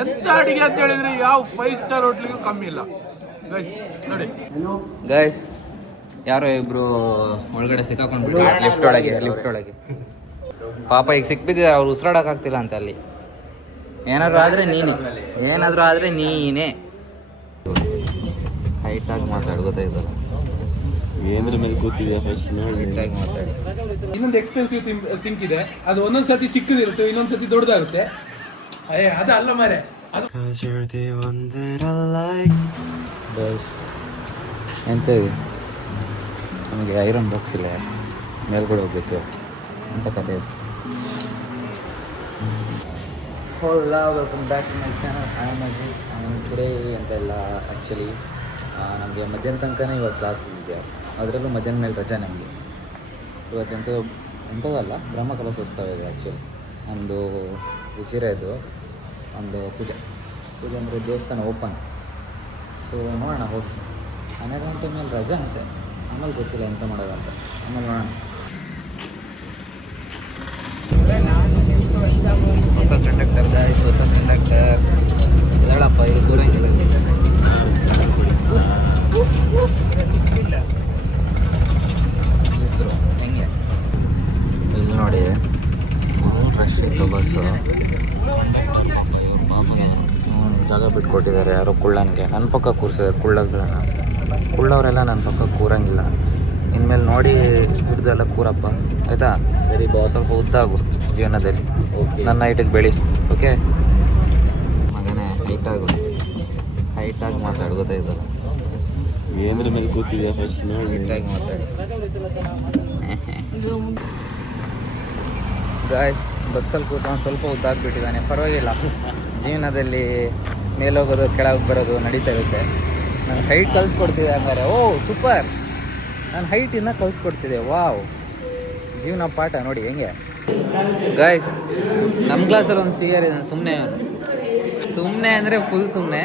ಎಂತ ಅಡಿಗೆ ಅಂತ ಹೇಳಿದ್ರೆ ಯಾವ 5 ಸ್ಟಾರ್ ಹೋಟ್ಲಿಗೂ ಕಮ್ಮಿ ಇಲ್ಲ ಗೈಸ್. ನೋಡಿ ಗೈಸ್, ಯಾರೋ ಇಬ್ರು ಒಳಗಡೆ ಸಿಕ್ಕಾಕೊಂಡ್ಬಿಟ್ಟು ಲಿಫ್ಟ್ ಒಳಗೆ ಪಾಪ ಈಗ ಸಿಕ್ಬಿದ್ದಿದ್ದಾರೆ. ಅವ್ರು ಉಸಿರಾಡಕ್ ಆಗ್ತಿಲ್ಲ ಅಂತ ಅಲ್ಲಿ. ಏನಾದ್ರು ಆದ್ರೆ ನೀನೇ ಹೈಟಾಗಿ ಮಾತಾಡು, ಗೊತ್ತಾಯ್ತಲ್ಲ. ಏನ್ರ ಮೇಲೆ ಕೂತಿದ್ಯಾ ಫಸ್ಟ್ ನೋಡಿ. ಹೈಟಾಗಿ ಮಾತಾಡಿ. ಇನ್ನೊಂದು ಎಕ್ಸ್ಪೆನ್ಸಿವ್ ಥಿಂಕ್ ಇದೆ, ಅದು ಒಂದೊಂದ್ಸತಿ ಚಿಕ್ಕದಿರುತ್ತೆ, ಇನ್ನೊಂದ್ಸತಿ ದೊಡ್ಡದಾಗುತ್ತೆ. ಅದು ಅಲ್ಲ ಮಾರೆ, ಅದು ಎಂತ ಇದೆ ನಮಗೆ ಐರನ್ ಬಾಕ್ಸ್ ಇಲ್ಲ, ಮೇಲ್ಗಡೆ ಹೋಗ್ಬೇಕು ಅಂತ ಕತೆ ಇದೆ. Welcome back to my channel. I am Ajay. Today ಅಂತೆಲ್ಲ ಆ್ಯಕ್ಚುಲಿ ನಮಗೆ ಮಧ್ಯಾಹ್ನ ತನಕನೇ ಇವತ್ತು ಕ್ಲಾಸ್ ಇದೆ, ಅದರಲ್ಲೂ ಮಧ್ಯಾಹ್ನ ಮೇಲೆ ರಜೆ ನಮಗೆ. ಎಂಥದಲ್ಲ, ಬ್ರಹ್ಮಕಲಶೋತ್ಸವ ಇದೆ ಆ್ಯಕ್ಚುಲಿ. ಒಂದು ಉಜಿರೆದು ಒಂದು ಪೂಜೆ ಅಂದರೆ ದೇವಸ್ಥಾನ ಓಪನ್. ಸೊ ನೋಡೋಣ, ಹೋಗಿ 12 ಗಂಟೆ ಮೇಲೆ ರಜೆ ಅಂತೆ. ಆಮೇಲೆ ಗೊತ್ತಿಲ್ಲ ಎಂತ ಮಾಡೋದಂತ, ಆಮೇಲೆ ನೋಡೋಣ. ಹೊಸ ಕಂಡಕ್ಟರ್ ಗಾಯ್ಸ್, ಹೊಸ ಕಂಡಕ್ಟರ್ ಹೇಳಪ್ಪ, ಇದು ದೂರಂಗಿಲ್ಲ ಹೆಸರು ಹೆಂಗೆ ಇಲ್ಲಿ ನೋಡಿ. ಫ್ರೆಶ್ ಇತ್ತು ಬಸ್ಸು, ಜಾಗ ಬಿಟ್ಕೊಟ್ಟಿದ್ದಾರೆ ಯಾರೋ ಕುಳ್ಳನಿಗೆ. ನನ್ನ ಪಕ್ಕ ಕೂರಿಸಿದ್ದಾರೆ ಕುಳ್ಳವರೆಲ್ಲ ನನ್ನ ಪಕ್ಕ ಕೂರಂಗಿಲ್ಲ. ಇನ್ಮೇಲೆ ನೋಡಿ ಹಿಡ್ದೆಲ್ಲ ಕೂರಪ್ಪ, ಆಯಿತಾ? ಸರಿ ಬಾಸ್, ಸ್ವಲ್ಪ ಉದ್ದಾಗು ಜೀವನದಲ್ಲಿ. ನನ್ನ ಹೈಟಿಗೆ ಬೆಳಿ, ಓಕೆ ಮಗನೇ? ಹೈಟಾಗಿ ಮಾತಾಡು, ಗೊತ್ತಾಯ್ತಲ್ಲ. ಏನ್ರ ಮೇಲೆ ಕೂತಿದ್ಯಾ ಫಸ್ಟ್ ನೋಡಿ. ಹೈಟಾಗಿ ಮಾತಾಡಿ. ಗಾಯ್ಸ್, ಬಸ್ಸಲ್ಲಿ ಕೂತ್ಕೊಂಡು ಸ್ವಲ್ಪ ಉದ್ದಾಗ್ಬಿಟ್ಟಿದ್ದಾನೆ. ಪರವಾಗಿಲ್ಲ, ಜೀವನದಲ್ಲಿ ಮೇಲೋಗೋದು ಕೆಳಗೆ ಬರೋದು ನಡೀತಾ ಇರುತ್ತೆ. ನನ್ನ ಹೈಟ್ ಕಲಿಸ್ಕೊಡ್ತಿದೆ ಹಂಗಾರೆ. ಓ ಸೂಪರ್, ನನ್ನ ಹೈಟ್ ಇನ್ನೂ ಕಲಿಸ್ಕೊಡ್ತಿದೆ. ವಾವ್, ಜೀವನ ಪಾಠ ನೋಡಿ ಹೆಂಗೆ. ಗಾಯ್ಸ್, ನಮ್ಮ ಕ್ಲಾಸಲ್ಲಿ ಒಂದು ಸಿಗರ್ ಇದೆ, ಸುಮ್ಮನೆ ಅಂದರೆ ಫುಲ್ ಸುಮ್ಮನೆ.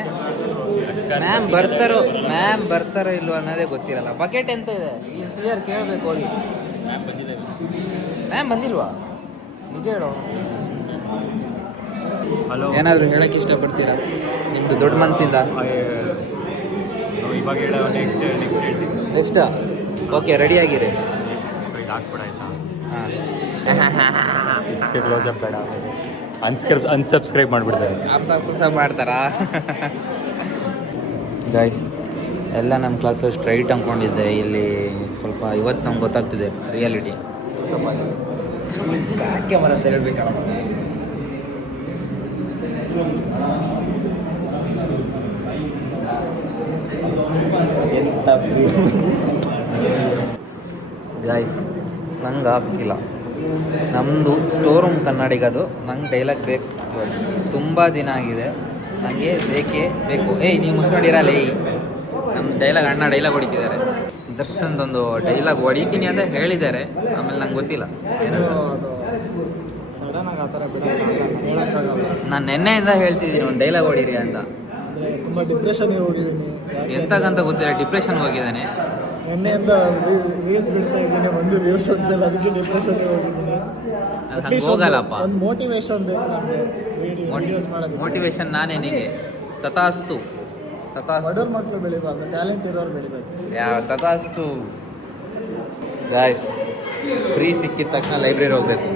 ಮ್ಯಾಮ್ ಬರ್ತಾರೋ ಇಲ್ವೋ ಅನ್ನೋದೇ ಗೊತ್ತಿರಲ್ಲ. ಬಕೆಟ್ ಎಂತ ಇದೆ ಈ ಸಿಗರ್ ಕೇಳಬೇಕು ಹೋಗಿ. ಮ್ಯಾಮ್ ಬಂದಿಲ್ವಾ? ನಿಜ ಹೇಳೋ. ಏನಾದರೂ ಹೇಳಕ್ಕೆ ಇಷ್ಟಪಡ್ತೀರಾ ನಿಮ್ಮದು ದೊಡ್ಡ ಮನಸ್ಸಿಂದ? Next okay, ರೆಡಿಯಾಗಿರಿ. ಅನ್ಸಬ್ಸ್ಕ್ರೈಬ್ ಮಾಡಿಬಿಡ್ತಾರೆ. ಮಾಡ್ತಾರಾ? ಗೈಸ್, ಎಲ್ಲ ನಮ್ಮ ಕ್ಲಾಸಲ್ಲಿ ಸ್ಟ್ರೈಟ್ ಅಂದ್ಕೊಂಡಿದ್ದೆ. ಇಲ್ಲಿ ಸ್ವಲ್ಪ ಇವತ್ತು ನಮ್ಗೆ ಗೊತ್ತಾಗ್ತಿದೆ ರಿಯಾಲಿಟಿ. ಯಾಕೆ ಬರುತ್ತೆ ಹೇಳ್ಬೇಕಲ್ಲ. ಎಂತ ಗೈಸ್, ನಂಗೆ ಆಗ್ತಿಲ್ಲ. ನಮ್ಮದು ಸ್ಟೋರ್ ರೂಮ್ ಕನ್ನಡಿಗದು. ನಂಗೆ ಡೈಲಾಗ್ ಬೇಕು, ತುಂಬ ದಿನ ಆಗಿದೆ, ನನಗೆ ಬೇಕು. ಏಯ್ ನೀವು ಮುಸ್ಕೊಂಡಿರಲ್ಲ. ನಮ್ಮ ಅಣ್ಣ ಡೈಲಾಗ್ ಹೊಡಿತಿದ್ದಾರೆ. ದರ್ಶನ್ದೊಂದು ಡೈಲಾಗ್ ಹೊಡಿತೀನಿ ಅಂತ ಹೇಳಿದ್ದಾರೆ, ಆಮೇಲೆ ನಂಗೆ ಗೊತ್ತಿಲ್ಲ. ನಾನು ನೆನ್ನೆಯಿಂದ ಹೇಳ್ತಿದ್ದೀನಿ ಒಂದು ಡೈಲಾಗ್ ಹೊಡೀರಿ ಅಂತ. ತುಂಬ ಡಿಪ್ರೆಷನ್ಗೆ ಹೋಗಿದ್ದೀನಿ. ಎಂತಕ್ಕಂತ ಗೊತ್ತಿಲ್ಲ, ಡಿಪ್ರೆಷನ್ಗೆ ಹೋಗಿದ್ದಾನೆ. ನಿನ್ನೆಯಿಂದ ರೀಲ್ಸ್ ಬಿಡ್ತಾ ಇದ್ದೀನಿ, ಒಂದು ವ್ಯೂಸ್ ಅಂತೆಲ್ಲ, ಅದಕ್ಕೆ ಡಿಪ್ರೆಷನ್ಗೆ ಹೋಗಿದ್ದೀನಿ. ಅದು ಹೋಗಲ್ಲಪ್ಪ. ಒಂದು ಮೋಟಿವೇಶನ್ ಬೇಕು ನಮಗೆ ವಿಡಿಯೋಸ್ ಮಾಡೋದು. ಮೋಟಿವೇಶನ್ ನಾನೇ ನಿನಗೆ. ತಥಾಸ್ತು. ಬಡವ್ರ ಮಕ್ಕಳು ಬೆಳಿಬಾರ್ದು, ಟ್ಯಾಲೆಂಟ್ ಇರೋರು ಬೆಳಿಬೇಕು. ಯಾವ ತಥಾಸ್ತು. ಗಾಯ್ಸ್, ಫ್ರೀ ಸಿಕ್ಕಿದ ತಕ್ಷಣ ಲೈಬ್ರರಿ ಹೋಗಬೇಕು.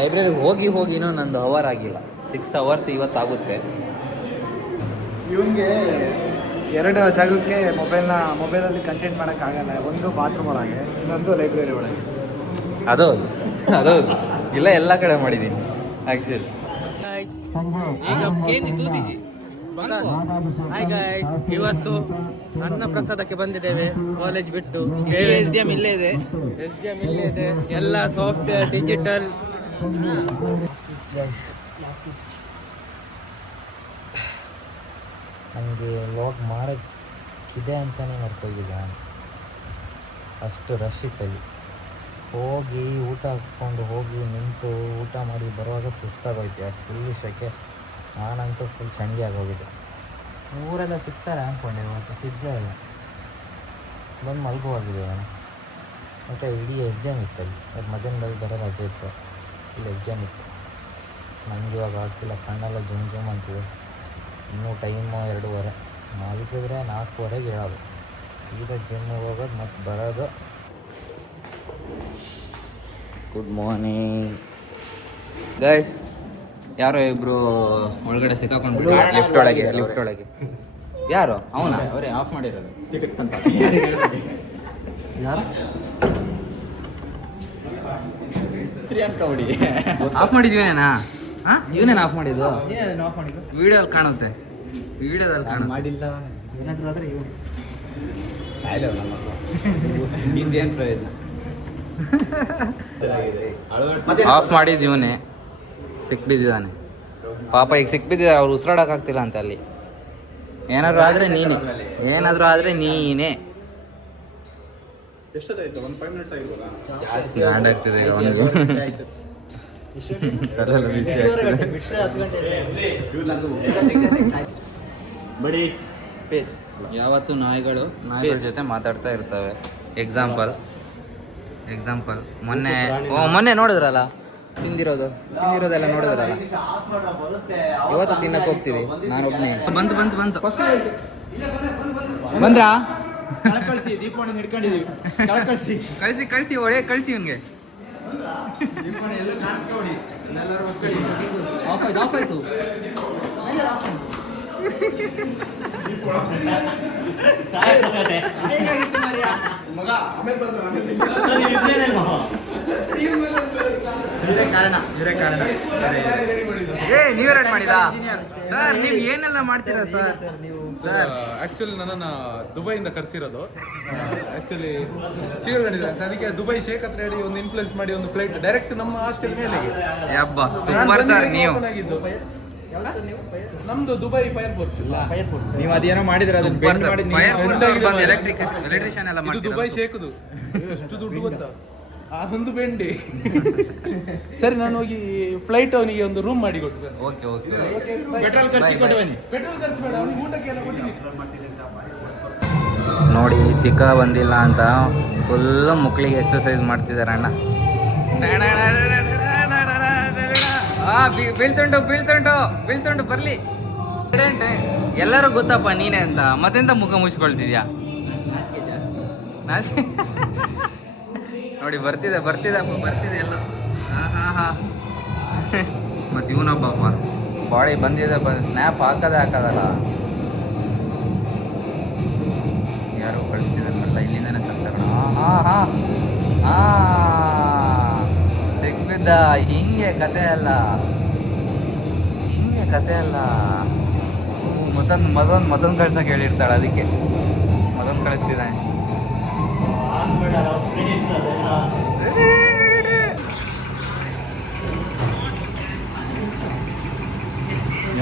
ಲೈಬ್ರರಿಗೆ ಹೋಗಿನೂ ನಂದು ಅವರ್ ಆಗಿಲ್ಲ. 6 hours ಇವತ್ತಾಗುತ್ತೆ. ಇವನಿಗೆ 2 ಜಾಗಕ್ಕೆ ಮೊಬೈಲಲ್ಲಿ ಕಂಟೆಂಟ್ ಮಾಡೋಕ್ಕಾಗಲ್ಲ. ಒಂದು ಬಾತ್ರೂಮ್ ಒಳಗೆ, ಇನ್ನೊಂದು ಲೈಬ್ರರಿ ಒಳಗೆ. ಅದೌದು ಇಲ್ಲ, ಎಲ್ಲ ಕಡೆ ಮಾಡಿದ್ದೀನಿ ಆ್ಯಕ್ಚುಲಿ. ಹಾಯ್ ಗೈಸ್, ಇವತ್ತು ಅನ್ನ ಪ್ರಸಾದಕ್ಕೆ ಬಂದಿದ್ದೇವೆ ಕಾಲೇಜ್ ಬಿಟ್ಟು. SDM ಇಲ್ಲೇ ಇದೆ, ಎಲ್ಲ ಸಾಫ್ಟ್ವೇರ್ ಡಿಜಿಟಲ್. ಗೈಸ್, ನನಗೆ ಲಾಗ್ ಮಾಡೋಕ್ಕಿದೆ ಅಂತಲೇ ಮರ್ತೋಗಿಲ್ಲ. ಅಷ್ಟು ರಶ್ ಇತ್ತಲ್ಲಿ. ಹೋಗಿ ಊಟ ಹಾಕ್ಸ್ಕೊಂಡು ಹೋಗಿ ನಿಂತು ಊಟ ಮಾಡಿ ಬರುವಾಗ ಸುಸ್ತಾಗೋಯ್ತು. ಫುಲ್ ಸೆಕೆ. ನಾನಂತೂ ಫುಲ್ ಚಂಡಿ ಆಗೋಗಿದೆ. ಊರೆಲ್ಲ ಸಿಗ್ತಾರೆ ಅಂದ್ಕೊಂಡೆ, ಇವತ್ತು ಸಿಗಲೇ ಇಲ್ಲ. ಬಂದು ಮಲ್ಗೋಗಿದೆ ನಾನು. ಮತ್ತು ಇಡೀ SDM ಇತ್ತಲ್ಲಿ. ಅದು ಮಧ್ಯಾಹ್ನದಲ್ಲಿ ಬರೋ ರಜೆ ಇತ್ತು, ಇಲ್ಲಿ SDM ಇತ್ತು. ನನಗೆ ಇವಾಗ ಆಗ್ತಿಲ್ಲ, ಕಣ್ಣೆಲ್ಲ ಜುಮ್ ಜುಮ್ ಅಂತಿದೆ. ಇನ್ನೂ ಟೈಮು 2:30, ಮಲಗಿದ್ರೆ 4:30ಗೆ ಹೇಳೋದು, ಸೀದಾ ಜಿಮ್ಮಿಗೆ ಹೋಗೋದು ಮತ್ತು ಬರೋದು. Good morning guys. ಯಾರೋ ಇಬ್ಬರು ಒಳಗಡೆ ಸಿಕ್ಕಾಕೊಂಡ್ಬಿಟ್ಟು ಲಿಫ್ಟ್ ಒಳಗೆ. ಯಾರು ಅವನ? ಅವರೇ ಆಫ್ ಮಾಡಿರೋದು ಅಂತ. ಆಫ್ ಮಾಡಿದ್ವೇನೇನಾ? ಹಾಂ, ಇವನೇನು ಆಫ್ ಮಾಡಿದ್ದು? ವಿಡಿಯೋದಲ್ಲಿ ಕಾಣುತ್ತೆ, ವಿಡಿಯೋದಲ್ಲಿ ಕಾಣುತ್ತೆ. ಮಾಡಿಲ್ಲ ಏನಾದರೂ ಆದರೆ ಇವು ನಿಂದೇನು ಪ್ರಯೋಜನ? ಆಫ್ ಮಾಡಿದ್ದು ಇವನೇ, ಸಿಕ್ಬಿದ್ದಾನೆ ಪಾಪ. ಈಗ ಸಿಕ್ಬಿದ್ದಿದ್ದಾರೆ, ಅವ್ರು ಉಸಿರಾಡೋಕ್ಕಾಗ್ತಿಲ್ಲ ಅಂತ ಅಲ್ಲಿ. ಏನಾದರೂ ಆದರೆ ನೀನೇ. ಎಷ್ಟೊತ್ತಾಯ್ತು? ಒಂದು 5 minutes ಆಗಿಲ್ವಾ? ಜಾಸ್ತಿ ಲ್ಯಾಂಡ್ ಆಗ್ತಿದೆ ಈಗ ಅವನಿಗೆ. ಬಡಿ ಪೇಸ್. ಯಾವತ್ತು ನಾಯಿಗಳ ಜೊತೆ ಮಾತಾಡ್ತಾ ಇರ್ತವೆ. ಎಕ್ಸಾಂಪಲ್ ಮೊನ್ನೆ ನೋಡಿದ್ರಲ್ಲ, ತಿಂದಿರೋದೆಲ್ಲ ನೋಡಿದ್ರಲ್ಲ. ಇವತ್ತು ತಿನ್ನಕ್ಕೆ ಹೋಗ್ತೀವಿ, ನಾನೊಬ್ಬನೇ. ಬಂತು ಬಂದ್ರಾ? ಕಳ್ಸಿ, ದೀಪವನ್ನು ಹಿಡ್ಕೊಂಡಿದೀವಿ. ಕಳಿಸಿ ಒಳ್ಳೆ ಕಳಿಸಿ ಇವನ್ಗೆ. ದೀಪವನ್ನು ಎಲ್ಲೂ ಕಾಣಿಸ್ಕೊಡಿ, ಎಲ್ಲರೂ ಒಪ್ಕೊಳ್ಳಿ. ಆಫ್ ಆಯ್ತು. ಮಗ ಆಮೇಲೆ ಬರ್ತಾನೆ. ಇವರೇ ಕಾರಣ. ನೀವೇ ರೆಡಿ ಮಾಡಿದಾ ಸರ್? ನೀವು ಏನೆಲ್ಲ ಮಾಡ್ತೀರಾ ಸರ್? ಆಕ್ಚುಲಿ ನನ್ನನ್ನು ದುಬೈಯಿಂದ ಕರೆಸಿರೋದು. ಆಕ್ಚುಲಿ ಸಿಗೋದಿಲ್ಲ, ಅದಕ್ಕೆ ದುಬೈ ಶೇಖ್ ಹತ್ರ ಹೇಳಿ ಒಂದು ಇನ್ಫ್ಲುಯೆನ್ಸ್ ಮಾಡಿ ಒಂದು ಫ್ಲೈಟ್ ಡೈರೆಕ್ಟ್ ನಮ್ಮ ಹಾಸ್ಟೆಲ್ ಮೇಲೆ. Super sir. ನೀವು ನಮ್ದು ದುಬೈ ಫೈರ್ ಫೋರ್ಸ್ ಇಲ್ಲ. ನೀವು ಅದೇನೋ ಮಾಡಿದ್ರೆ ಅದನ್ನ ಬೆಂಡ್ ಮಾಡಿ ಎಲೆಕ್ಟ್ರಿಷಿಯನ್ ಎಲ್ಲ ಇದು ದುಬೈ ಶೇಖದು. ಎಷ್ಟು ದುಡ್ಡು ಗೊತ್ತಾ? ಅದೊಂದು ಬೆಂಡಿ. ಸರಿ, ನಾನು ಹೋಗಿ ಫ್ಲೈಟ್ ಅವನಿಗೆ ಒಂದು ರೂಮ್ ಮಾಡಿ ಕೊಟ್ಟು. ಓಕೆ. ಪೆಟ್ರೋಲ್ ಖರ್ಚು ಕೊಟ್ಟು ಬನ್ನಿ. ಪೆಟ್ರೋಲ್ ಖರ್ಚು ಬೇಡ, ಅವನಿಗೆ ಊಟಕ್ಕೆ ಎಲ್ಲ ಕೊಟ್ಟಿದ್ದೀನಿ. ನೋಡಿ, ತಿಕ್ಕ ಬಂದಿಲ್ಲ ಅಂತ ಫುಲ್ಲು ಮುಕ್ಳಿಗೆ ಎಕ್ಸರ್ಸೈಸ್ ಮಾಡ್ತಿದ್ದಾರೆ ಅಣ್ಣ. ಬೀಳ್ತುಂಟು ಬರ್ಲಿ. ಎಲ್ಲರೂ ಗೊತ್ತಪ್ಪ ನೀನೆ ಅಂತ, ಮತ್ತೆಂತ ಮುಖ ಮುಚ್ಕೊಳ್ತಿದ್ಯಾ? ನೋಡಿ, ಬರ್ತಿದೆ ಎಲ್ಲ. ಹಾ ಮತ್ತು ಇವನೊಬ್ಬಪ್ಪ ಬಾಡಿ ಬಂದಿದೆ, ಸ್ನ್ಯಾಪ್ ಹಾಕೋದಲ್ಲ. ಯಾರು ಕಳಿಸ್ತಿದ್ದಾರೆ ಮಟ್ಟ, ಇಲ್ಲಿಂದಾನೆ ಕಳ್ತಾರೆ. ಸಿಕ್ಬಿದ್ದ. ಹಿಂಗೆ ಕತೆ ಅಲ್ಲ. ಮತ್ತೊಂದು ಕಳ್ಸಕ್ಕೆ ಹೇಳಿರ್ತಾಳೆ, ಅದಕ್ಕೆ ಮತ್ತೊಂದು ಕಳಿಸ್ತಿದ್ದಾನೆ.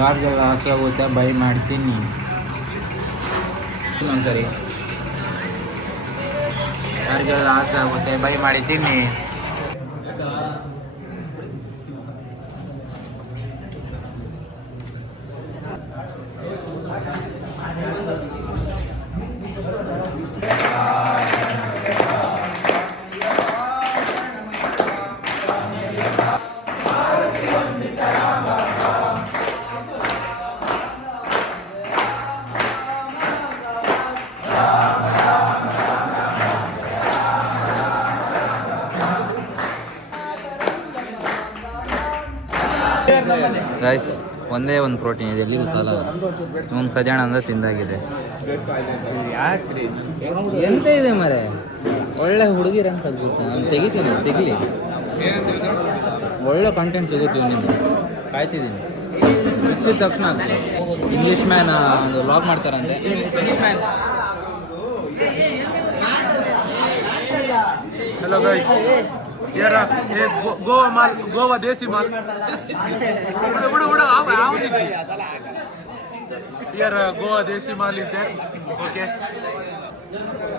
ಯಾರಿಗೆಲ್ಲ ಆಸೆ ಆಗುತ್ತೆ ಬೈ ಮಾಡ್ತೀನಿ ಒಂದ್ಸರಿ. ಯಾರಿಗೆಲ್ಲ ಆಸೆ ಆಗುತ್ತೆ ಬೈ ಮಾಡಿದ್ದೀನಿ. ಗೈಸ್, ಒಂದೇ ಒಂದು ಪ್ರೋಟೀನ್ ಇದೆ, ಎಲ್ಲಿಗೂ ಸಾಲ. ಒಂದು ಖಜಾಣ ಅಂದರೆ ತಿಂದಾಗಿದೆ. ಎಂತ ಇದೆ ಮರೆ, ಒಳ್ಳೆ ಹುಡುಗಿರ ಅಂತ ಗೊತ್ತಾ? ನಾನು ತೆಗಿತೀನಿ, ಸಿಗಲಿ. ಒಳ್ಳೆ ಕಂಟೆಂಟ್ ಸಿಗುತ್ತೆ ಇವನಿಂದ, ಕಾಯ್ತಿದ್ದೀನಿ. ಬಿಟ್ಟಿದ ತಕ್ಷಣ ಇಂಗ್ಲೀಷ್ ಮ್ಯಾನ್ ಒಂದು ಲಾಗ್ ಮಾಡ್ತಾರಂತೆ. English man. हेलो गाइस, यार ये गोवा माल, गोवा देसी माल. Here Goa desi mal is there. Okay.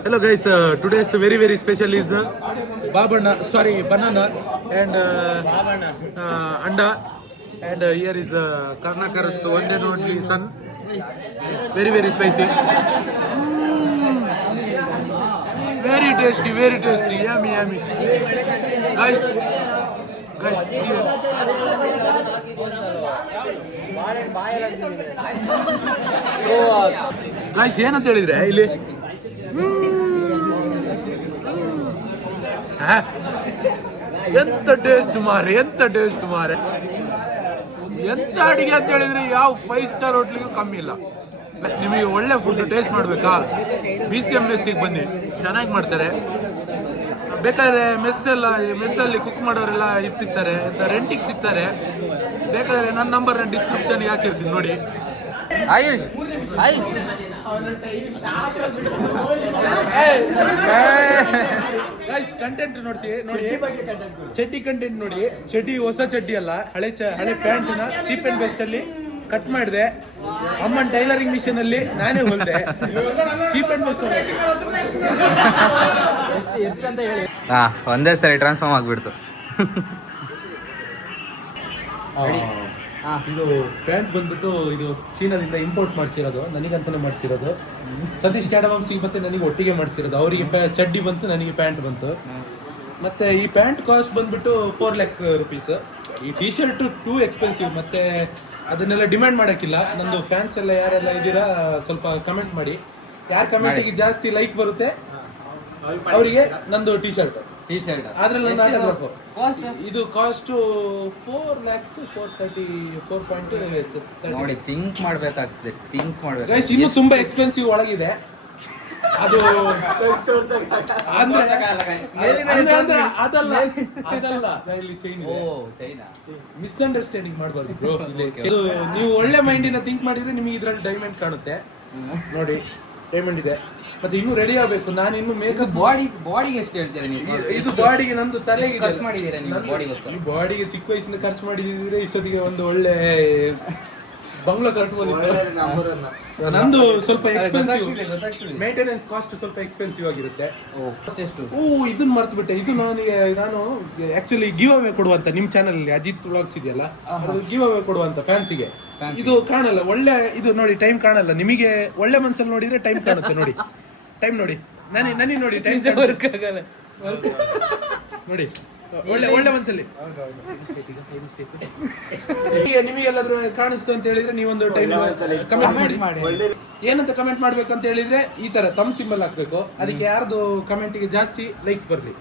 Hello guys, today's very special is banana and anda, and here is Karnakar's one and only son. Very spicy. Very tasty, yummy. Guys ಏನಂತ ಹೇಳಿದ್ರೆ ಇಲ್ಲಿ ಎಂತ taste ಮಾರೆ, ಎಂತ taste ಮಾರೆ, ಎಂತ ಅಡಿಗೆ ಅಂತ ಹೇಳಿದ್ರೆ ಯಾವ 5 ಸ್ಟಾರ್ ಹೋಟ್ಲಿಗೂ ಕಮ್ಮಿ ಇಲ್ಲ. ನಿಮಗೆ ಒಳ್ಳೆ ಫುಡ್ ಟೇಸ್ಟ್ ಮಾಡ್ಬೇಕಾ, BCM ಮೆಸ್ಸಿಗೆ ಬನ್ನಿ, ಚೆನ್ನಾಗಿ ಮಾಡ್ತಾರೆ. ಬೇಕಾದ್ರೆ ಮೆಸ್ಸಲ್ಲಿ ಕುಕ್ ಮಾಡೋರೆಲ್ಲ ಇದು ಸಿಗ್ತಾರೆ, ರೆಂಟಿಗೆ ಸಿಗ್ತಾರೆ. ಬೇಕಾದ್ರೆ ನನ್ನ ನಂಬರ್ ನಾನು ಡಿಸ್ಕ್ರಿಪ್ಷನ್ಗೆ ಹಾಕಿರ್ತೀನಿ ನೋಡಿ. ಆಯುಷ್ ಕಂಟೆಂಟ್ ನೋಡ್ತೀವಿ ನೋಡಿ, ಚಡ್ಡಿ ಕಂಟೆಂಟ್ ನೋಡಿ. ಚಡ್ಡಿ ಹೊಸ ಚಡ್ಡಿ ಅಲ್ಲ, ಹಳೆ ಪ್ಯಾಂಟ್ನ ಚೀಪ್ ಅಂಡ್ ಬೆಸ್ಟ್ ಅಲ್ಲಿ ಕಟ್ ಮಾಡಿದೆ. ಅಮ್ಮನ್ ಟೈಲರಿಂಗ್ ಮಿಷನ್ ಅಲ್ಲಿ ನಾನೇ ಹೊಲ್ದೆ. ಚೀಪ್ ಅಂಡ್ ಬೆಸ್ಟ್ ಹಾ, ಒಂದೇ ಸರಿ ಟ್ರಾನ್ಸ್ಫಾರ್ಮ್ ಆಗ್ಬಿಡ್ತು. ಇದು ಪ್ಯಾಂಟ್ ಬಂದ್ಬಿಟ್ಟು ಇದು ಚೀನಾದಿಂದ ಇಂಪೋರ್ಟ್ ಮಾಡಿಸಿರೋದು, ನನಗಂತಾನೆ ಮಾಡಿಸಿರೋದು. ಸತೀಶ್ ಕ್ಯಾಡಮಮ್ಸಿಗೆ ಮತ್ತೆ ನನಗೆ ಒಟ್ಟಿಗೆ ಮಾಡಿಸಿರೋದು. ಅವರಿಗೆ ಚಡ್ಡಿ ಬಂತು, ನನಗೆ ಪ್ಯಾಂಟ್ ಬಂತು. ಮತ್ತೆ ಈ ಪ್ಯಾಂಟ್ ಕಾಸ್ಟ್ ಬಂದ್ಬಿಟ್ಟು 4 lakh rupees. ಈ ಟಿ ಶರ್ಟ್ ಟೂ ಎಕ್ಸ್ಪೆನ್ಸಿವ್. ಮತ್ತೆ ಅದನ್ನೆಲ್ಲ ಡಿಮ್ಯಾಂಡ್ ಮಾಡಕ್ಕಿಲ್ಲ. ನಂದು ಫ್ಯಾನ್ಸ್ ಎಲ್ಲ ಯಾರೆಲ್ಲ ಇದ್ದೀರಾ ಸ್ವಲ್ಪ ಕಮೆಂಟ್ ಮಾಡಿ. ಯಾರ ಕಮೆಂಟಿಗೆ ಜಾಸ್ತಿ ಲೈಕ್ ಬರುತ್ತೆ ಅವರಿಗೆ ನಂದು ಟಿ ಶರ್ಟ್ ಅದ್ರಲ್ಲಿ ಒಂದು ಆಟೋಗ್ರಾಫ್. ಇದು ಕಾಸ್ಟ್ 4 lakhs 434.30. ನೋಡಿ, ಥಿಂಕ್ ಮಾಡ್ಬೇಕಾಗ್ತದೆ, ಗೈಸ್ ಇನ್ನು ತುಂಬಾ ಎಕ್ಸ್ಪೆನ್ಸಿವ್ ಒಳಗಿದೆ ಅದು. ಅದಲ್ಲ ಇಲ್ಲಿ ಚೈನಾ ಮಿಸ್ಅಂಡರ್ಸ್ಟ್ಯಾಂಡಿಂಗ್ ಮಾಡಬಾರ್ದು ಬ್ರೋ. ನೀವು ಒಳ್ಳೆ ಮೈಂಡಿನ ಥಿಂಕ್ ಮಾಡಿದ್ರೆ ನಿಮಗೆ ಇದ್ರಲ್ಲಿ ಡೈಮಂಡ್ ಕಾಣುತ್ತೆ ನೋಡಿ. ಡೈಮಂಡ್ ಇದೆ. ಮತ್ತೆ ಇನ್ನು ರೆಡಿ ಆಗ್ಬೇಕು. ನಾನು ಇನ್ನು ಮೇಕಪ್ ಬಾಡಿಗೆ ಎಷ್ಟು ಹೇಳ್ತೀರಾ ನೀವು? ಇದು ಬಾಡಿಗೆ ನಂದು ತಲೆಗೆ ಖರ್ಚು ಮಾಡಿದ್ದೀರಾ ನೀವು ಬಾಡಿಗೋಸ್ಕರ? ಈ ಬಾಡಿಗೆ ಚಿಕ್ಕ ವಯಸ್ಸಿನ ಖರ್ಚು ಮಾಡಿದ್ರೆ ಇಷ್ಟೊತ್ತಿಗೆ ಒಂದು ಒಳ್ಳೆ ಬಂಗ್ಲಾ ಕಟ್ಬೋದಿತ್ತು. ನಂದು ಸ್ವಲ್ಪ ಎಕ್ಸ್ಪೆನ್ಸಿವ್, ಮೇಂಟೆನೆನ್ಸ್ ಕಾಸ್ಟ್ ಸ್ವಲ್ಪ ಎಕ್ಸ್ಪೆನ್ಸಿವ್ ಆಗಿರುತ್ತೆ. ಇದನ್ನ ಮರ್ತು ಬಿಟ್ಟೆ. ಇದು ನಾನು ಆಕ್ಚುಲಿ ಗಿವ್ ಅವೇ ಕೊಡುವಂತ ನಿಮ್ ಚಾನಲ್ ಅಲ್ಲಿ ಅಜಿತ್ ವ್ಲಾಗ್ಸ್ ಇದೆಯಲ್ಲ, ಗಿವ್ ಅವೇ ಕೊಡುವಂತ ಫ್ಯಾನ್ಸಿಗೆ. ಇದು ಕಾಣಲ್ಲ ಒಳ್ಳೆ, ಇದು ನೋಡಿ ಟೈಮ್ ಕಾಣಲ್ಲ. ನಿಮಗೆ ಒಳ್ಳೆ ಮನ್ಸಲ್ಲಿ ನೋಡಿದ್ರೆ ಟೈಮ್ ಕಾಣುತ್ತೆ. ನೋಡಿ ಟೈಮ್ ನೋಡಿ, ನನಗೆ ನೋಡಿ ಟೈಮ್ ವರ್ಕ್ ಆಗಲ್ಲ ನೋಡಿ. ಒಳ್ಳೆ ಮನ್ಸಲ್ಲಿ ನಿಮಗೆಲ್ಲಾದ್ರೂ ಕಾಣಿಸ್ತು ಅಂತ ಹೇಳಿದ್ರೆ ನೀವೊಂದು ಟೈಮ್ ಕಮೆಂಟ್ ಮಾಡಿ. ಏನಂತ ಕಮೆಂಟ್ ಮಾಡ್ಬೇಕಂತ ಹೇಳಿದ್ರೆ ಈ ತರ ತಮ್ ಸಿಂಬಲ್ ಹಾಕ್ಬೇಕು. ಅದಕ್ಕೆ ಯಾರ್ದು ಕಮೆಂಟ್ಗೆ ಜಾಸ್ತಿ ಲೈಕ್ಸ್ ಬರ್ಲಿ.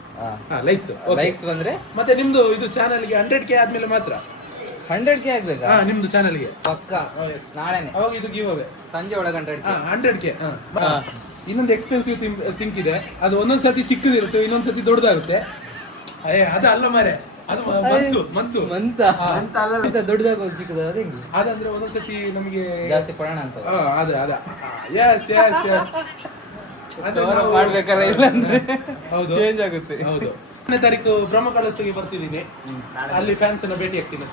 ಲೈಕ್ಸ್ ಬಂದ್ರೆ ಮತ್ತೆ ನಿಮ್ದು ಇದು ಚಾನಲ್ಗೆ 100K ಆದ್ಮೇಲೆ ಮಾತ್ರ. 100K ಆಗ್ಬೇಕಾ? ನಿಮ್ದು ಚಾನಲ್ಗೆ ಪಕ್ಕ ನಾಳೆನೆ. ಅವಾಗ ಇದು ಗಿವ್ ಅವೇ ಸಂಜೆ ಒಳಗೆ 100K. ಇನ್ನೊಂದು ಎಕ್ಸ್ಪೆನ್ಸಿವ್ ಥಿಂಕ್ ಇದೆ. ಅದು ಒಂದೊಂದ್ಸತಿ ಚಿಕ್ಕದಿರುತ್ತೆ, ಇನ್ನೊಂದ್ಸತಿ ದೊಡ್ಡದಾಗುತ್ತೆ. ಅದು ಅಲ್ಲ ಮಾರೆ, ಅದು ಮನ್ಸು ದೊಡ್ಡದಾಗ ಚಿಕ್ಕದ ಅದಂದ್ರೆ ಒಂದೊಂದ್ಸತಿ ನಮಗೆ ಜಾಸ್ತಿ ಪಡೋಣ ಅನ್ಸಲ್ಲ. ಮಾಡ್ಬೇಕಲ್ಲ, ಇಲ್ಲ ಅಂದ್ರೆ ಹೌದು ಚೇಂಜ್ ಆಗುತ್ತೆ. ಹೌದು. 1ನೇ ತಾರೀಕು ಬ್ರಹ್ಮಕಲಶಕ್ಕೆ ಬರ್ತಿದ್ದೀನಿ. ಅಲ್ಲಿ ಫ್ಯಾನ್ಸ್ ಅನ್ನ ಭೇಟಿ ಆಗ್ತೀನಿ.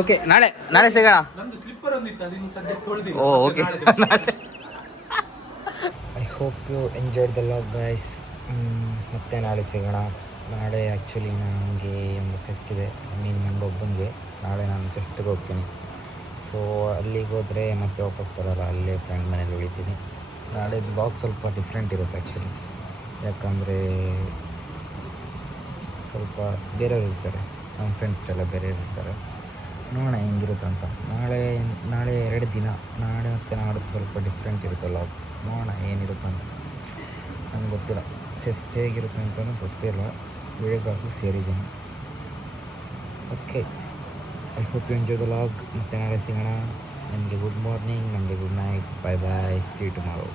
ಓಕೆ, ನಾಳೆ ಸಿಗೋಣ. ನಂದು ಸ್ಲಿಪ್ಪರ್ ಒಂದಿತ್ತು, ಅದನ್ನು ಸದ್ಯ ತೊಳೆದಿಲ್ಲ. Okay. I hope you enjoyed the vlog guys. ಮತ್ತೆ ನಾಳೆ ಸಿಗೋಣ. ನಾಳೆ ಆ್ಯಕ್ಚುಲಿ ನನಗೆ ಒಂದು ಫೆಸ್ಟ್ ಇದೆ, ನನಗೊಬ್ಬನಿಗೆ. ನಾಳೆ ನಾನು ಫೆಸ್ಟ್ಗೆ ಹೋಗ್ತೀನಿ. ಸೊ ಅಲ್ಲಿಗೆ ಹೋದರೆ ಮತ್ತೆ ವಾಪಸ್ ಬರೋಲ್ಲ, ಅಲ್ಲೇ ಫ್ರೆಂಡ್ ಮನೇಲಿ ಉಳಿತೀನಿ. ನಾಳೆ ಬ್ಲಾಗ್ ಸ್ವಲ್ಪ ಡಿಫ್ರೆಂಟ್ ಇರುತ್ತೆ ಆ್ಯಕ್ಚುಲಿ. ಯಾಕಂದರೆ ಸ್ವಲ್ಪ ಬೇರೆಯವ್ರು ಇರ್ತಾರೆ, ನಮ್ಮ ಫ್ರೆಂಡ್ಸ್ರೆಲ್ಲ ಬೇರೆ ಇರ್ತಾರೆ. ನೋಡೋಣ ಹೆಂಗಿರುತ್ತೆ ಅಂತ. ನಾಳೆ 2 ದಿನ, ನಾಳೆ ಮತ್ತು ನಾಡ್ದು ಸ್ವಲ್ಪ ಡಿಫ್ರೆಂಟ್ ಇರುತ್ತೆ ವ್ಲಾಗ್. ನೋಡೋಣ ಏನಿರುತ್ತೆ ಅಂತ. ನನಗೆ ಗೊತ್ತಿಲ್ಲ, ಫೆಸ್ಟ್ ಹೇಗಿರುತ್ತೆ ಅಂತಲೂ ಗೊತ್ತಿಲ್ಲ. ವಿಡಿಯೋಗ್ರಾಫಿ ಸೇರಿದ್ದೀನಿ. Okay, I hope you enjoy the vlog. ಮತ್ತು ನಾಳೆ ಸಿಗೋಣ. ನನಗೆ ಗುಡ್ ಮಾರ್ನಿಂಗ್, ನನಗೆ good night. Bye bye, see you tomorrow.